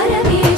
Para mí.